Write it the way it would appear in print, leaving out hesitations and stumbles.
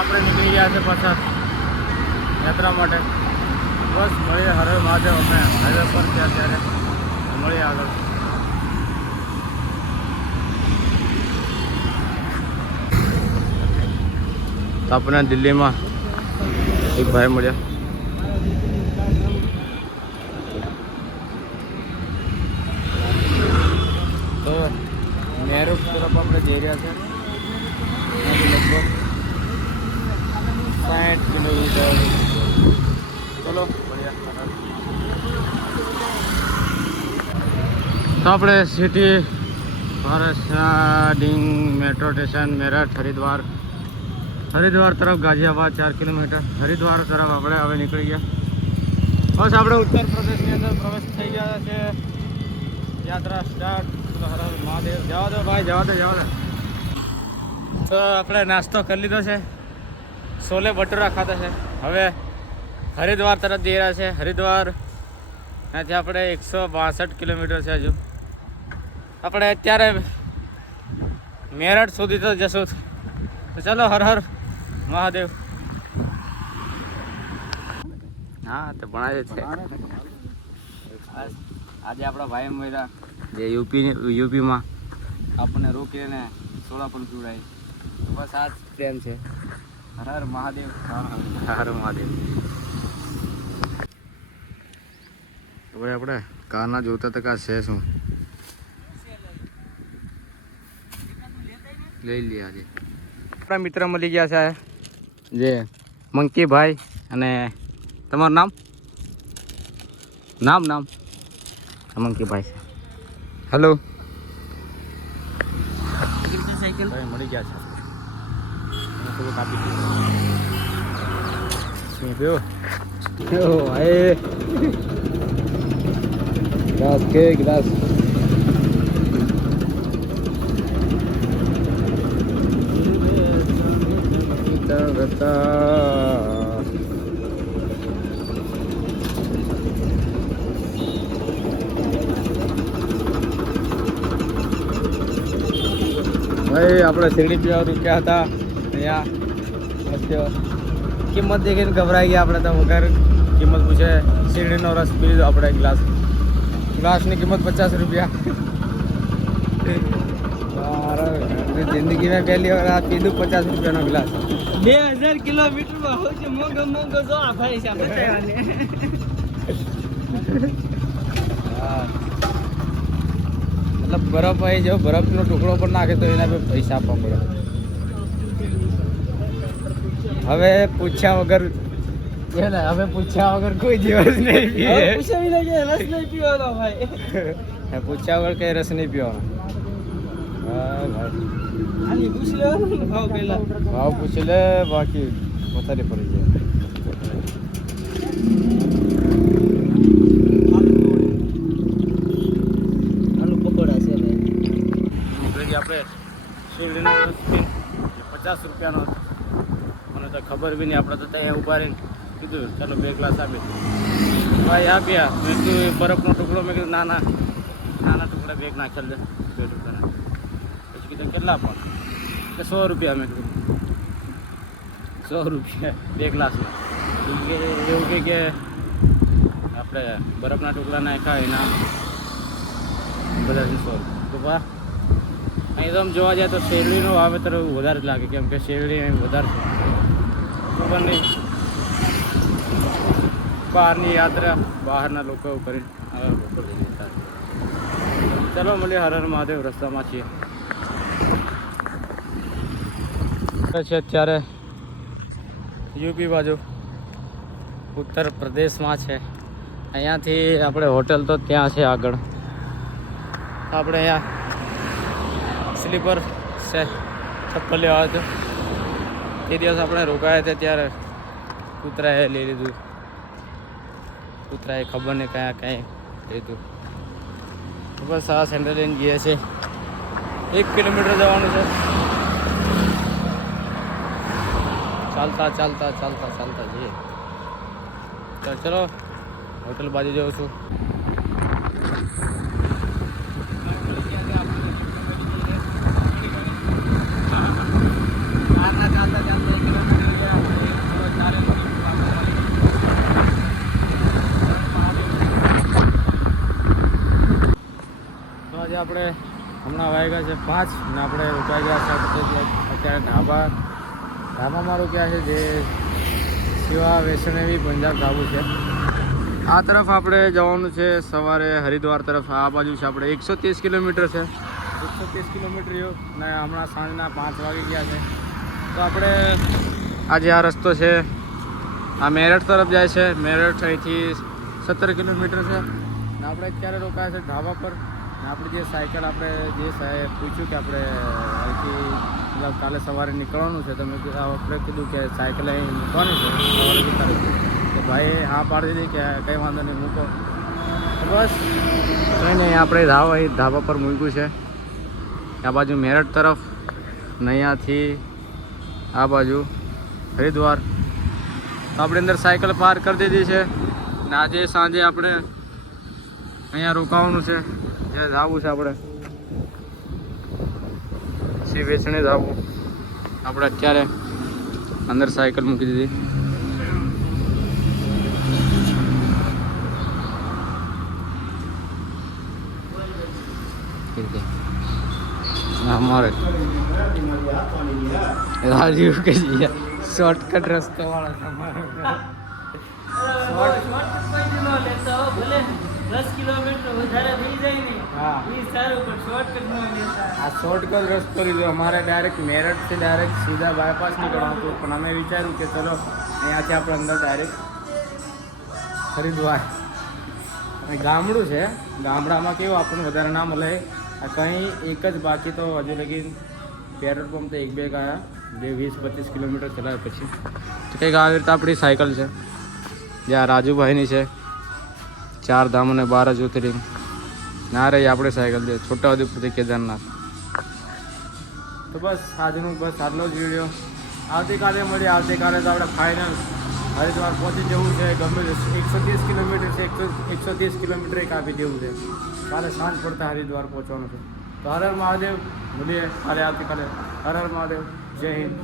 આપણે નીકળી ગયા છે પાછા યાત્રા માટે. બસ મળીએ હર હર મહાદેવ. અમે હાઈવે પર છે અત્યારે, મળીએ આગળ. તો આપણે દિલ્હીમાં એક ભાઈ મળ્યા. તો નેहरू તરફ આપણે જઈ રહ્યા છે. લગભગ 60 કિલોમીટર. ચલો बढ़िया. તો આપણે સિટી ફારસાડિંગ મેટ્રો સ્ટેશન મેરઠ હરિદ્વાર તરફ ગાઝિયાબાદ 4 કિલોમીટર. હરિદ્વાર તરફ આપણે હવે નીકળી ગયા. બસ આપણે ઉત્તર પ્રદેશની અંદર પ્રવેશ થઈ ગયા છે. યાત્રા સ્ટાર્ટ. હર હર મહાદેવ. જવા દો ભાઈ, જવા દો. તો આપણે નાસ્તો કરી લીધો છે. છોલે ભટુરા ખાધા છે. હવે હરિદ્વાર તરફ જઈ રહ્યા છે. હરિદ્વાર ત્યાંથી આપણે 162 કિલોમીટર છે. હજુ આપણે અત્યારે મેરઠ સુધી તો જશું. તો ચલો હર હર મહાદેવ. હા તો ભણાય છે. આજે આપણા ભાઈ મળ્યા જે યુપીમાં આપણને રોકીને સોડા પણ પીવડાય. બસ આ જ પ્રેમ છે. હર હર મહાદેવ. હર હર મહાદેવ. હવે આપણે કારના જોતા તો કા છે શું લઈ લઈએ. આજે આપણા મિત્ર મળી ગયા છે જે મંકીભાઈ. અને તમારું નામ મંકીભાઈ છે. હેલો સાયકલ મળી ગયા છે. થોડું કાપી દીધું. ગ્લાસ ભાઈ આપણે શેરડી પીવા રૂપિયા હતા અહીંયા. કિંમત દેખીને ગભરાઈ ગયા આપણે તો. વગર કિંમત પૂછે શેરડીનો રસ પી લીધો આપણે. ગ્લાસની કિંમત 50 રૂપિયા. જિંદગીમાં પહેલી વાર આ પીધું 50 રૂપિયાનો ગ્લાસ. 2000 કિલોમીટરમાં હોય છે. મોંઘો જો આ ભાઈ છે બતાવવાને. મતલબ બરફ હોય, જો બરફનો ટુકડો પણ નાખે તો એના પર પૈસા આપવા પડે. હવે પૂછ્યા વગર કોઈ દિવસ નહીં પીએ. રસ નહીં પીવાનો ભાઈ. પૂછ્યા વગર કઈ રસ નહીં પીવાનો. ભાવ પૂછી લે, બાકી વધારે પડી જાય. આપણે શેરડીનો રસ 50 રૂપિયાનો હતો. મને તો ખબર બી નહીં. આપણે તો ત્યાં ઉભા રહીને કીધું ચાલો 2 ગ્લાસ આપી. ભાઈ આપ્યા. મેં કીધું બરફનો ટુકડો. મેં કીધું નાના ટુકડા 2 નાખેલ દે. 2 ટુકડા. પછી કીધું કેટલા પણ? કે 100 રૂપિયા. મેં કીધું 100 રૂપિયા 2 ગ્લાસમાં. એવું કે આપણે બરફના ટુકડા નાખ્યા એના બધા 100 રૂપિયા. અહીં તો આમ જોવા જાય તો શેરડીનો વાવેતર વધારે લાગે, કેમ કે શેરડી અહીં વધારે ખબર નહીં. બહારની યાત્રા બહારના લોકો કરી ચલો મળીએ. હર હર મહાદેવ. રસ્તામાં છીએ અત્યારે યુપી બાજુ ઉત્તર પ્રદેશમાં છે. અહીંયાથી આપણે હોટલ તો ત્યાં છે આગળ. આપણે અહીંયા સ્લીપર છે ચપ્પલ લેવા હતો. તે દિવસ આપણે રોકાયા હતા ત્યારે કૂતરાએ લઈ લીધું. કૂતરાએ ખબર નહીં કંઈ લીધું. બસ આ સેન્ટર લઈને ગયા છે. 1 કિલોમીટર જવાનું છે. ચાલતા જઈએ. તો ચલો હોટલ બાજુ જાઉં છું. ચાલતા આપણે હમણાં વાગ્યા છે 5 ને આપણે રોકાઈ ગયા છે અત્યારે ઢાબામાં રોક્યા છે જે શિવા વૈષ્ણવી પંજાબ ઢાબુ છે. આ તરફ આપણે જવાનું છે સવારે હરિદ્વાર તરફ. આ બાજુ છે આપણે 130 કિલોમીટર છે. 130 કિલોમીટર ને હમણાં સાંજના 5 વાગી ગયા છે. તો આપણે આજે આ રસ્તો છે આ મેરઠ તરફ જાય છે. મેરઠ અહીંથી 17 કિલોમીટર છે ને આપણે અત્યારે રોકાયા છે ઢાબા પર. ને આપણી જે સાયકલ આપણે જે સાહેબ પૂછ્યું કે આપણે અહીંથી મતલબ કાલે સવારે નીકળવાનું છે. તમે આપણે કીધું કે સાયકલ અહીં મૂકવાની છે સવારે નીકળે તો ભાઈ હા પાડી દીધી કે કંઈ વાંધો નહીં મૂકો. બસ કંઈ નહીં આપણે ધાબા પર મૂક્યું છે. આ બાજુ મેરઠ તરફ ને અહીંયાથી આ બાજુ હરિદ્વાર. તો આપણે અંદર સાયકલ પાર્ક કરી દીધી છે ને આજે સાંજે આપણે અહીંયા રોકાવાનું છે. જ્યાં ધાબુ છે આપણે શ્રી વેચણે ધાબુ. આપણે અત્યારે અંદર સાયકલ મૂકી દીધી. हमारे राजीव के लिए शॉर्टकट रास्ता वाला हमारा शॉर्टकट रस्तो लीधो. અમારે ડાયરેક્ટ મેરઠથી ડાયરેક્ટ સીધા બાયપાસ નીકળવાનું હતું પણ અમે વિચાર્યું કે ચલો અહીંયાથી આપણે અંદર ડાયરેક્ટ હરિદ્વાર. ગામડું છે, ગામડામાં કેવું આપણને વધારે ના મળે. આ કંઈ એક જ બાકી તો હજુ લગી પેટ્રોલ પંપ તો 1-2 ગયા જે 20-25 કિલોમીટર ચલાવે પછી. તો કંઈક આવી રીતે આપણી સાયકલ છે જે આ રાજુભાઈની છે. 4 ધામ અને 12 જ્યોતિર્લિંગ ના રહી આપણી સાયકલ છે છોટાઉદેપુરથી કેદારનાથ. તો બસ આજનું બસ આટલો જ વિડીયો. આવતીકાલે મળીએ. આવતીકાલે તો આપણે ફાઇનલ હરિદ્વાર પહોંચી જવું છે. ગમે 130 કિલોમીટર છે, 130 કિલોમીટર એક આપી દેવું છે. કાલે સાંજ પડતા હરિદ્વાર પહોંચવાનું છે. તો હર હર મહાદેવ. મળીએ કાલે આવતીકાલે. હર હર મહાદેવ. જય હિન્દ.